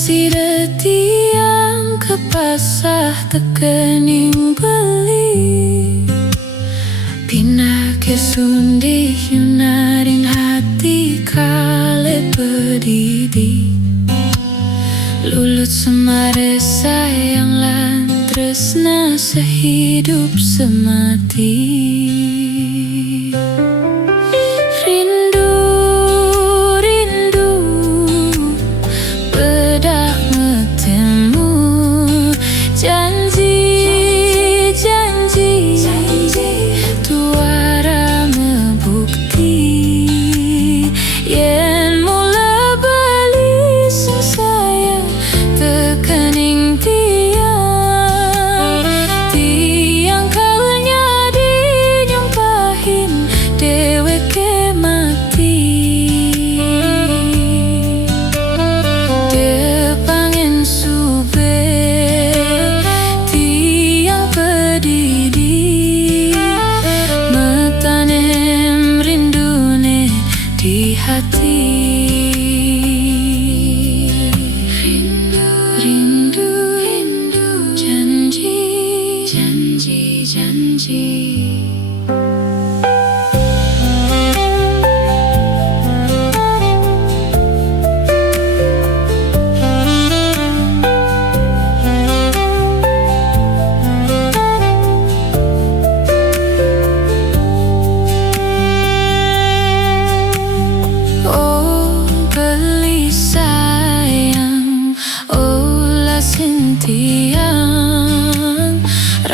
sida tiang kepasah tekening beli Pina kesundi yunaring hati kale pedidi Lulut semare sayang lan tresna sehidup semati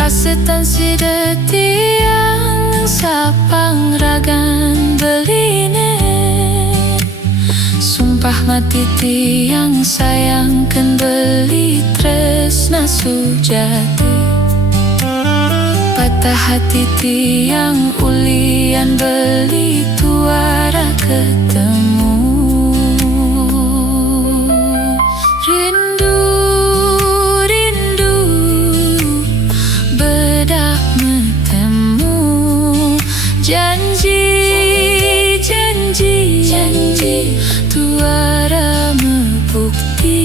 Rasetan sida tiang sapang ragan beline Sumpah mati tiang sayangkan beli tresna sujati Patah hati tiang ulian beli tuara ketemu Janji, janji, janji tuara membukti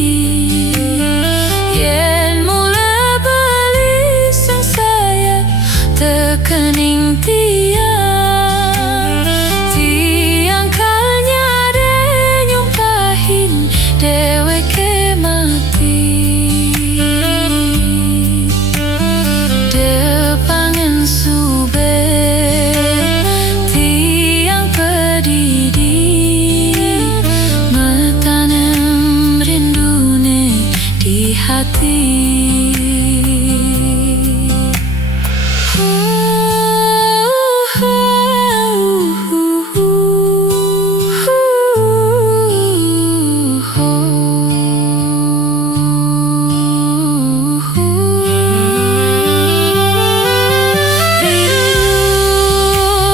Yen mula beli sang saya tekening tiang Tiang kalnya de nyumpahin deweke mati Depangen sube hati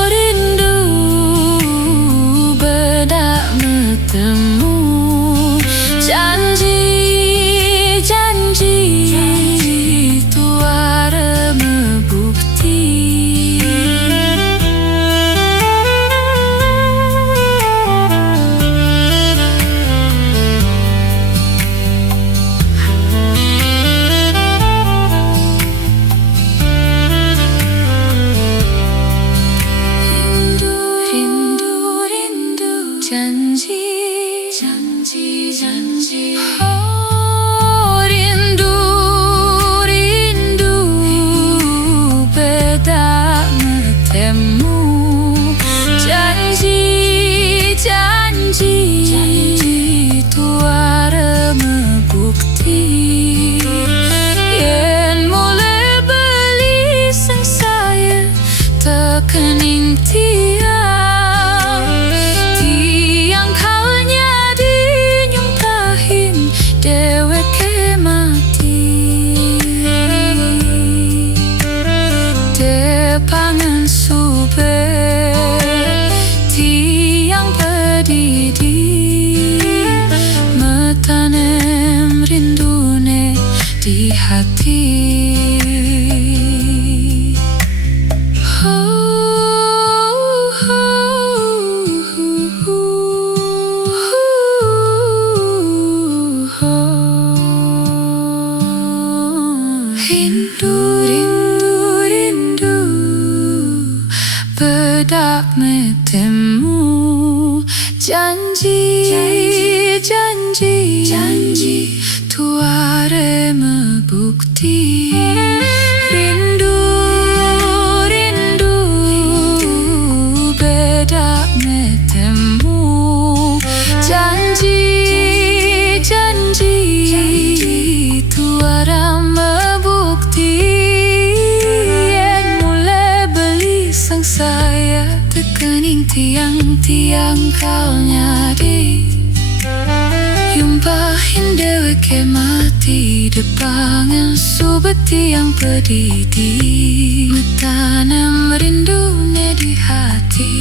Rindu bedak bertemu janji tuara membukti Rindu, janji, janji, janji Janji tuara membukti Yen mulai beli sang saya tekening tiang Tiang kalnya dinyumpahin deweke mati Depangan sube tiang pedidi metanem rindune di hati oh. rindu bedak metemu. Janji tuare membukti. Rindu bedak metemu. Janji tuara membukti. Yang mulai beli sang saya tekening tiang kau nyari. Yumpahin deweke mati depangan subeti yang pedidi. Metanam rindu di hati.